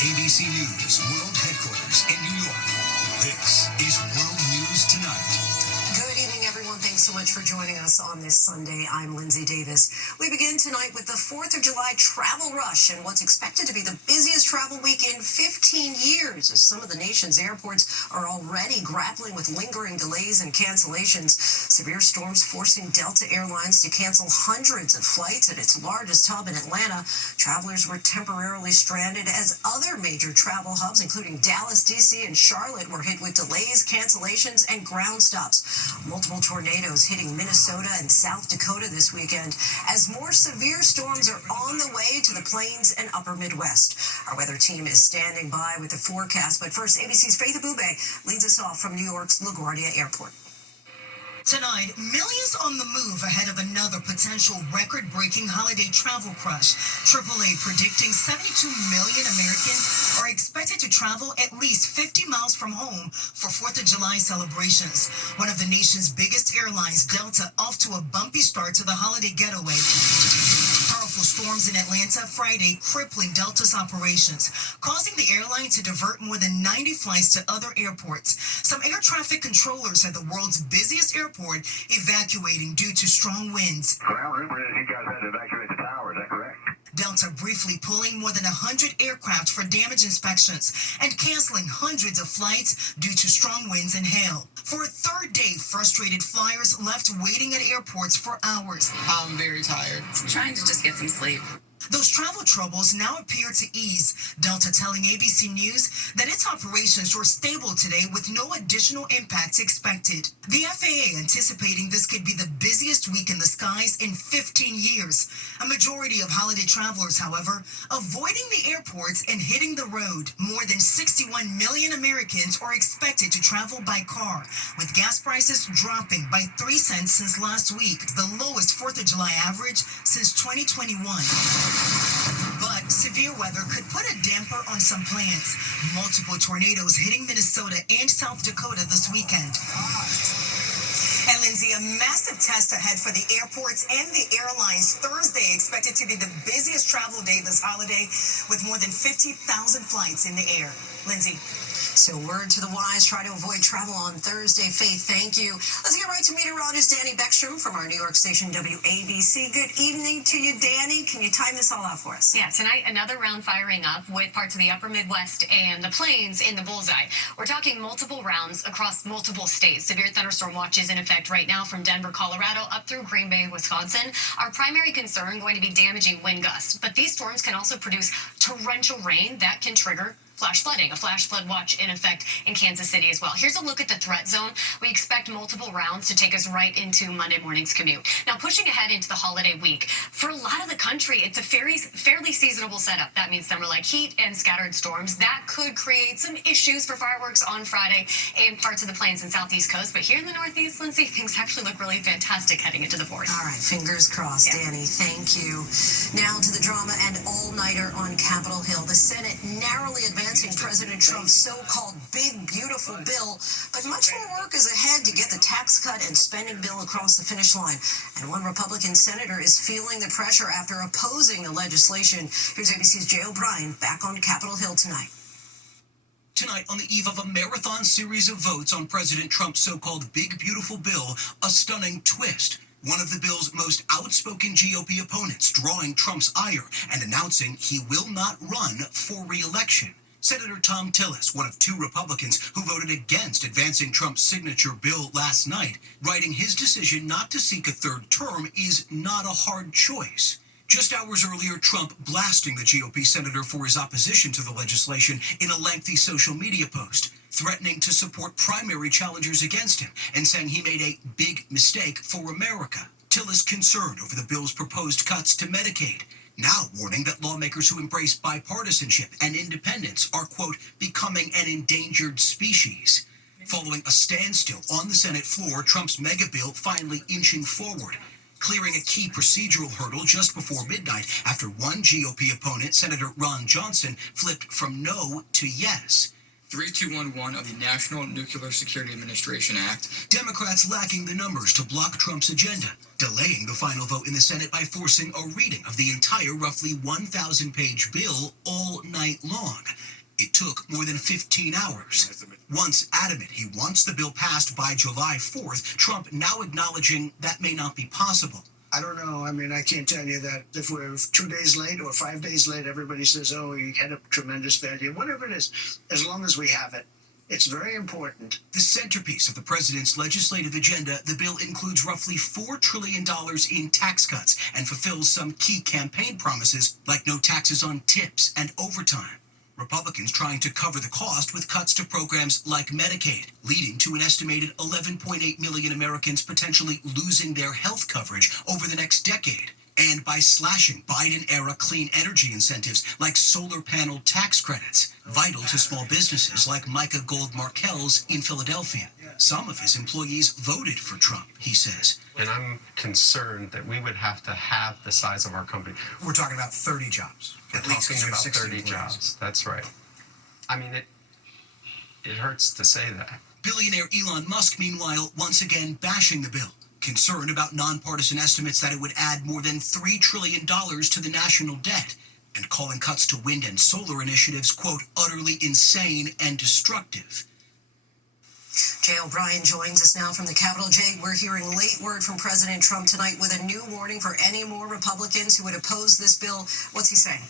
ABC News World Headquarters in New York. This is World News Tonight. Good evening, everyone. Thanks so much for joining us on this Sunday. I'm Lindsay Davis. We begin tonight with the 4th of July travel rush and what's expected to be the busiest travel week in 15 years, as some of the nation's airports are already grappling with lingering delays and cancellations. Severe storms forcing Delta Airlines to cancel hundreds of flights at its largest hub in Atlanta. Travelers were temporarily stranded as other major travel hubs, including Dallas, D.C., and Charlotte, were hit with delays, cancellations, and ground stops. Multiple tornadoes hitting Minnesota and South Dakota this weekend as more severe storms are on the way to the plains and upper Midwest. Our weather team is standing by with the forecast, but first, ABC's Faith Abube leads us off from New York's LaGuardia Airport. Tonight, millions on the move ahead of another potential record-breaking holiday travel crush. AAA predicting 72 million Americans are expected to travel at least 50 miles from home for 4th of July celebrations. One of the nation's biggest airlines, Delta, off to a bumpy start to the holiday getaway. Powerful storms in Atlanta Friday crippling Delta's operations, causing the airline to divert more than 90 flights to other airports. Some air traffic controllers at the world's busiest airport evacuating due to strong winds. Ground rumor is you guys had to evacuate the tower, is that correct? Delta briefly pulling more than 100 aircraft for damage inspections and canceling hundreds of flights due to strong winds and hail. For a third day, frustrated flyers left waiting at airports for hours. I'm very tired. Trying to just get some sleep. Those travel troubles now appear to ease. Delta telling ABC News that its operations were stable today with no additional impacts expected. The FAA anticipating this could be the busiest week in the skies in 15 years. A majority of holiday travelers, however, avoiding the airports and hitting the road. More than 61 million Americans are expected to travel by car, with gas prices dropping by 3 cents since last week, the lowest 4th of July average since 2021. But severe weather could put a damper on some plans. Multiple tornadoes hitting Minnesota and South Dakota this weekend. And Lindsay, a massive test ahead for the airports and the airlines. Thursday expected to be the busiest travel day this holiday with more than 50,000 flights in the air. Lindsay. So word to the wise, try to avoid travel on Thursday. Faith, thank you. Let's get right to meteorologist Danny Beckstrom from our New York station WABC. Good evening to you, Danny. Can you time this all out for us? Yeah, tonight another round firing up with parts of the upper Midwest and the plains in the bullseye. We're talking multiple rounds across multiple states. Severe thunderstorm watches in effect right now from Denver, Colorado up through Green Bay, Wisconsin. Our primary concern going to be damaging wind gusts, but these storms can also produce torrential rain that can trigger flash flooding, a flash flood watch in effect in Kansas City as well. Here's a look at the threat zone. We expect multiple rounds to take us right into Monday morning's commute. Now, pushing ahead into the holiday week, for a lot of the country, it's a fairly seasonable setup. That means summer-like heat and scattered storms. That could create some issues for fireworks on Friday in parts of the plains and southeast coast. But here in the Northeast, Lindsay, things actually look really fantastic heading into the 4th. All right, fingers crossed, yeah. Danny. Thank you. Now to the drama and all-nighter on Capitol Hill. The Senate narrowly advancing President Trump's so-called big, beautiful bill, but much more work is ahead to get the tax cut and spending bill across the finish line. And one Republican senator is feeling the pressure after opposing the legislation. Here's ABC's Jay O'Brien back on Capitol Hill tonight. Tonight, on the eve of a marathon series of votes on President Trump's so-called big, beautiful bill, a stunning twist. One of the bill's most outspoken GOP opponents drawing Trump's ire and announcing he will not run for re-election. Senator Thom Tillis, one of 2 Republicans who voted against advancing Trump's signature bill last night, writing his decision not to seek a 3rd term is not a hard choice. Just hours earlier, Trump blasting the GOP senator for his opposition to the legislation in a lengthy social media post, threatening to support primary challengers against him and saying he made a big mistake for America. Tillis concerned over the bill's proposed cuts to Medicaid, now warning that lawmakers who embrace bipartisanship and independence are, quote, becoming an endangered species. Following a standstill on the Senate floor, Trump's mega bill finally inching forward, clearing a key procedural hurdle just before midnight after one GOP opponent, Senator Ron Johnson, flipped from no to yes. 3211 of the National Nuclear Security Administration Act. Democrats lacking the numbers to block Trump's agenda, delaying the final vote in the Senate by forcing a reading of the entire roughly 1,000-page bill all night long. It took more than 15 hours. Once adamant he wants the bill passed by July 4th, Trump now acknowledging that may not be possible. I don't know. I mean, I can't tell you that if we're 2 days late or 5 days late, everybody says, oh, you had a tremendous failure. Whatever it is, as long as we have it, it's very important. The centerpiece of the president's legislative agenda, the bill includes roughly $4 trillion in tax cuts and fulfills some key campaign promises like no taxes on tips and overtime. Republicans trying to cover the cost with cuts to programs like Medicaid, leading to an estimated 11.8 million Americans potentially losing their health coverage over the next decade, and by slashing Biden-era clean energy incentives like solar panel tax credits, vital to small businesses like Micah Gold Markell's in Philadelphia. Some of his employees voted for Trump, he says. And I'm concerned that we would have to halve the size of our company. We're talking about 30 jobs. We're talking about 30 jobs. That's right. I mean, it hurts to say that. Billionaire Elon Musk, meanwhile, once again bashing the bill, concerned about nonpartisan estimates that it would add more than $3 trillion to the national debt, and calling cuts to wind and solar initiatives, quote, utterly insane and destructive. Jay O'Brien joins us now from the Capitol. Jay, we're hearing late word from President Trump tonight with a new warning for any more Republicans who would oppose this bill. What's he saying?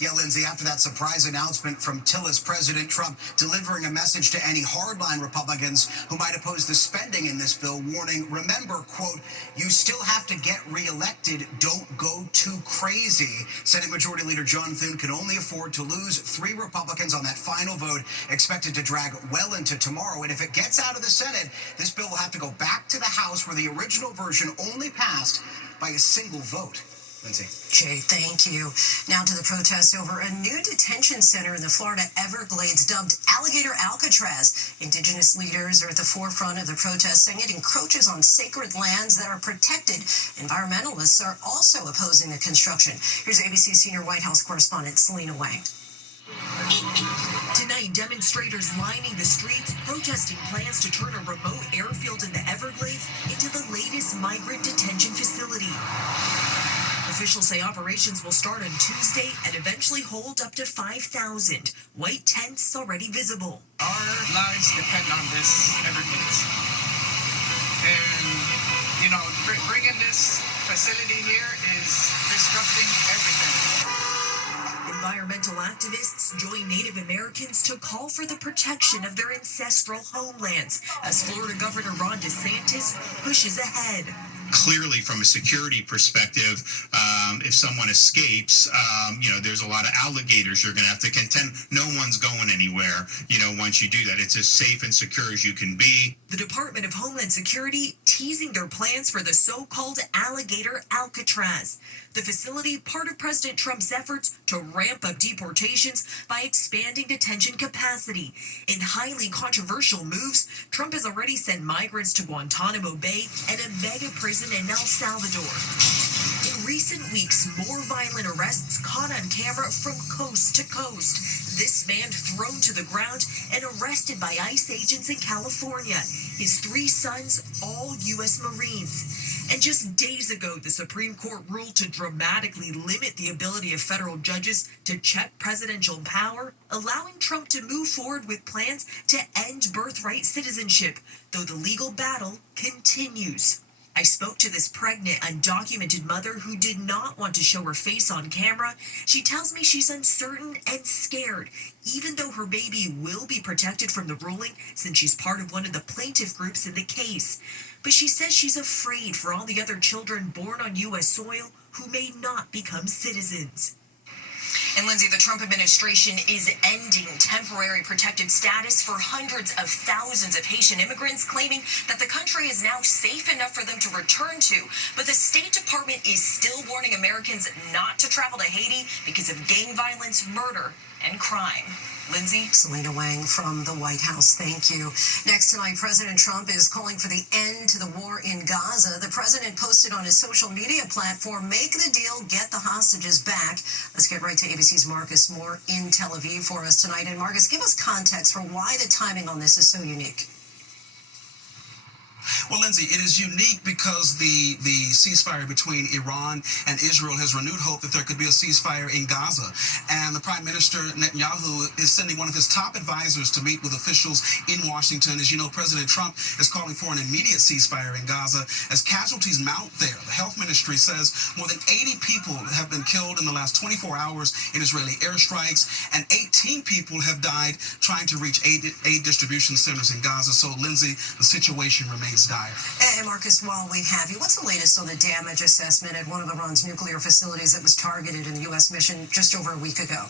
Yeah, Lindsay, after that surprise announcement from Tillis, President Trump delivering a message to any hardline Republicans who might oppose the spending in this bill, warning, remember, quote, you still have to get reelected. Don't go too crazy. Senate Majority Leader John Thune can only afford to lose 3 Republicans on that final vote, expected to drag well into tomorrow. And if it gets out of the Senate, this bill will have to go back to the House, where the original version only passed by a single vote. Lindsay. Jay, thank you. Now to the protests over a new detention center in the Florida Everglades dubbed Alligator Alcatraz. Indigenous leaders are at the forefront of the protest, saying it encroaches on sacred lands that are protected. Environmentalists are also opposing the construction. Here's ABC senior White House correspondent Selena Wang. Tonight, demonstrators lining the streets protesting plans to turn a remote airfield in the Everglades into the latest migrant detention facility. Officials say operations will start on Tuesday and eventually hold up to 5,000. White tents already visible. Our lives depend on this Everglades. And, bringing this facility here is disrupting everything. Environmental activists join Native Americans to call for the protection of their ancestral homelands as Florida Governor Ron DeSantis pushes ahead. Clearly, from a security perspective, if someone escapes, there's a lot of alligators you're going to have to contend. No one's going anywhere, once you do that. It's as safe and secure as you can be. The Department of Homeland Security teasing their plans for the so-called Alligator Alcatraz. The facility, part of President Trump's efforts to ramp up deportations by expanding detention capacity. In highly controversial moves, Trump has already sent migrants to Guantanamo Bay and a mega prison in El Salvador. In recent weeks, more violent arrests caught on camera from coast to coast. This man thrown to the ground and arrested by ICE agents in California. His 3 sons, all U.S. Marines. And just days ago, the Supreme Court ruled to dramatically limit the ability of federal judges to check presidential power, allowing Trump to move forward with plans to end birthright citizenship, though the legal battle continues. I spoke to this pregnant, undocumented mother who did not want to show her face on camera. She tells me she's uncertain and scared, even though her baby will be protected from the ruling since she's part of one of the plaintiff groups in the case. But she says she's afraid for all the other children born on U.S. soil who may not become citizens. And Lindsay, the Trump administration is ending temporary protected status for hundreds of thousands of Haitian immigrants, claiming that the country is now safe enough for them to return to. But the State Department is still warning Americans not to travel to Haiti because of gang violence, murder, and crime. Lindsay? Selena Wang from the White House, thank you. Next tonight, President Trump is calling for the end to the war in Gaza. The president posted on his social media platform, "Make the deal, get the hostages back." Let's get right to ABC's Marcus Moore in Tel Aviv for us tonight. And Marcus, give us context for why the timing on this is so unique. Well, Lindsay, it is unique because the ceasefire between Iran and Israel has renewed hope that there could be a ceasefire in Gaza. And the Prime Minister Netanyahu is sending one of his top advisors to meet with officials in Washington. As you know, President Trump is calling for an immediate ceasefire in Gaza as casualties mount there. The health ministry says more than 80 people have been killed in the last 24 hours in Israeli airstrikes, and 18 people have died trying to reach aid distribution centers in Gaza. So, Lindsay, the situation remains dire. And Marcus, while we have you, what's the latest on the damage assessment at one of Iran's nuclear facilities that was targeted in the U.S. mission just over a week ago?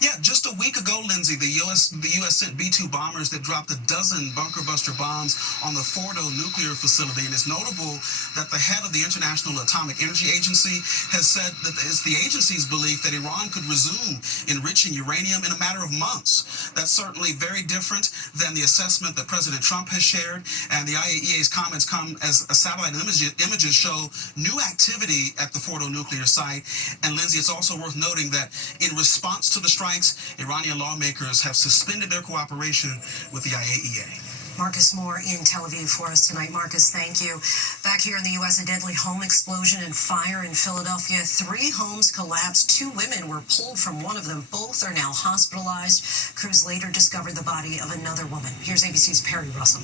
Yeah, just a week ago, Lindsay, the U.S. sent B-2 bombers that dropped a dozen bunker buster bombs on the Fordo nuclear facility. And it's notable that the head of the International Atomic Energy Agency has said that it's the agency's belief that Iran could resume enriching uranium in a matter of months. That's certainly very different than the assessment that President Trump has shared. And the IAEA's comments come as satellite images show new activity at the Fordo nuclear site. And Lindsay, it's also worth noting that in response to the strikes, Iranian lawmakers have suspended their cooperation with the IAEA. Marcus Moore in Tel Aviv for us tonight. Marcus, thank you. Back here in the U.S., a deadly home explosion and fire in Philadelphia. 3 homes collapsed. 2 women were pulled from one of them. Both are now hospitalized. Crews later discovered the body of another woman. Here's ABC's Perry Russell.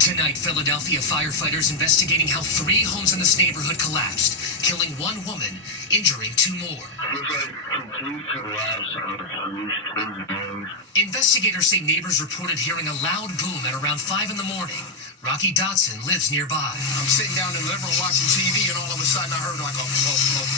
Tonight, Philadelphia firefighters investigating how 3 homes in this neighborhood collapsed, killing 1 woman, injuring 2 more. Looks like complete collapse on at least 3 homes. Investigators say neighbors reported hearing a loud boom at around 5 in the morning. Rocky Dotson lives nearby. I'm sitting down in the living room watching TV, and all of a sudden I heard like a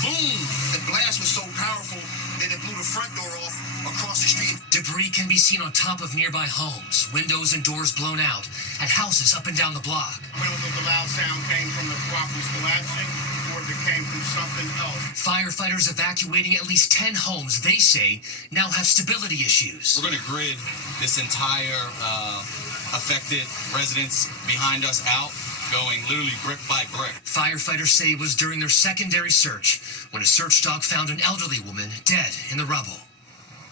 boom. The blast was so powerful that it blew the front door off across the street. Debris can be seen on top of nearby homes, windows and doors blown out, and houses up and down the block. Whether the loud sound came from the properties collapsing or if it came from something else. Firefighters evacuating at least 10 homes they say now have stability issues. We're going to grid this entire affected residents behind us out, going literally brick by brick. Firefighters say it was during their secondary search when a search dog found an elderly woman dead in the rubble.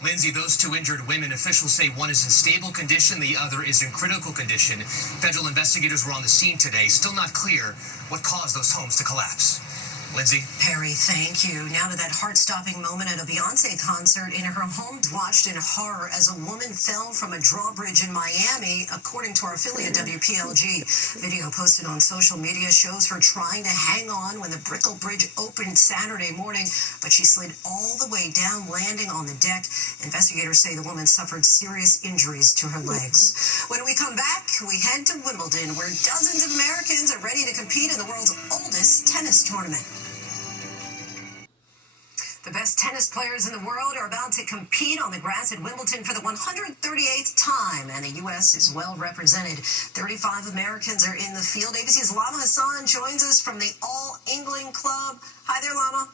Lindsay, those 2 injured women, officials say one is in stable condition, the other is in critical condition. Federal investigators were on the scene today. Still not clear what caused those homes to collapse. Lindsay? Perry, thank you. Now to that heart-stopping moment at a Beyonce concert in her home. Watched in horror as a woman fell from a drawbridge in Miami, according to our affiliate WPLG. Video posted on social media shows her trying to hang on when the Brickell Bridge opened Saturday morning, but she slid all the way down, landing on the deck. Investigators say the woman suffered serious injuries to her legs. When we come back, we head to Wimbledon, where dozens of Americans are ready to compete in the world's oldest tennis tournament. The best tennis players in the world are about to compete on the grass at Wimbledon for the 138th time, and the U.S. is well represented. 35 Americans are in the field. ABC's Lama Hassan joins us from the All England Club. Hi there, Lama.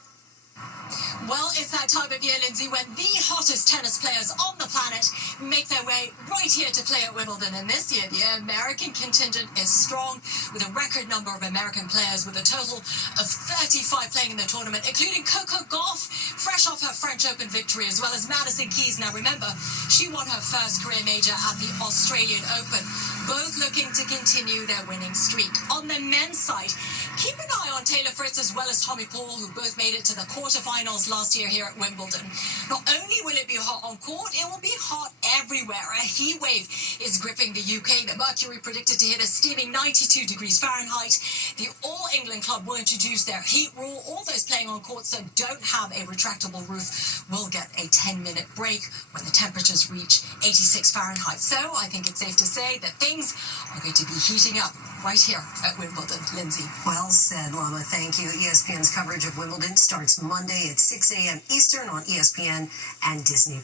Well, it's that time of year, Lindsay, when the hottest tennis players on the planet make their way right here to play at Wimbledon. And this year, the American contingent is strong, with a record number of American players, with a total of 35 playing in the tournament, including Coco Gauff, fresh off her French Open victory, as well as Madison Keys. Now, remember, she won her first career major at the Australian Open, both looking to continue their winning streak. On the men's side, keep an eye on Taylor Fritz as well as Tommy Paul, who both made it to the quarterfinals last year here at Wimbledon. Not only will it be hot on court, it will be hot everywhere. A heat wave is gripping the UK. The mercury predicted to hit a steaming 92 degrees Fahrenheit. The All England Club will introduce their heat rule. All those playing on courts that don't have a retractable roof will get a 10-minute break when the temperatures reach 86 Fahrenheit. So I think it's safe to say that things are going to be heating up right here at Wimbledon. Lindsay. Well said, Lama. Thank you. ESPN's coverage of Wimbledon starts Monday at 6 a.m. Eastern on ESPN and Disney+.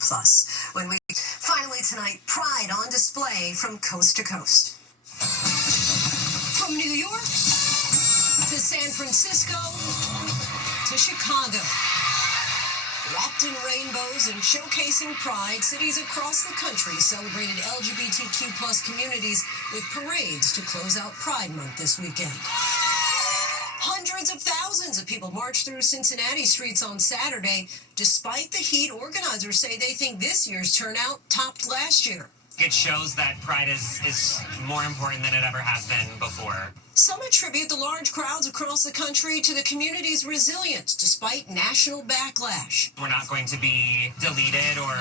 When we finally tonight, pride on display from coast to coast. From New York to San Francisco to Chicago. Wrap wrapped in rainbows and showcasing pride, cities across the country celebrated LGBTQ plus communities with parades to close out Pride Month this weekend. Hundreds of thousands of people marched through Cincinnati streets on Saturday. Despite the heat, organizers say they think this year's turnout topped last year. It shows that Pride is more important than it ever has been before. Some attribute the large crowds across the country to the community's resilience despite national backlash. We're not going to be deleted or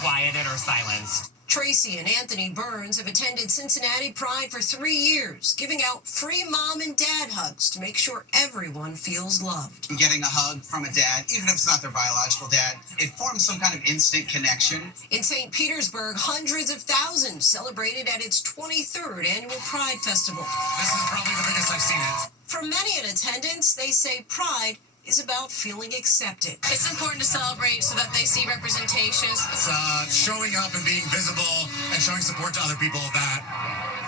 quieted or silenced. Tracy and Anthony Burns have attended Cincinnati Pride for 3 years, giving out free mom and dad hugs to make sure everyone feels loved. Getting a hug from a dad, even if it's not their biological dad, it forms some kind of instant connection. In St. Petersburg, hundreds of thousands celebrated at its 23rd annual Pride Festival. This is probably the biggest I've seen it. For many in attendance, they say Pride is about feeling accepted. It's important to celebrate so that they see representation. It's showing up and being visible and showing support to other people that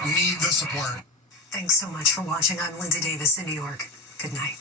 need the support. Thanks so much for watching. I'm Lindsay Davis in New York. Good night.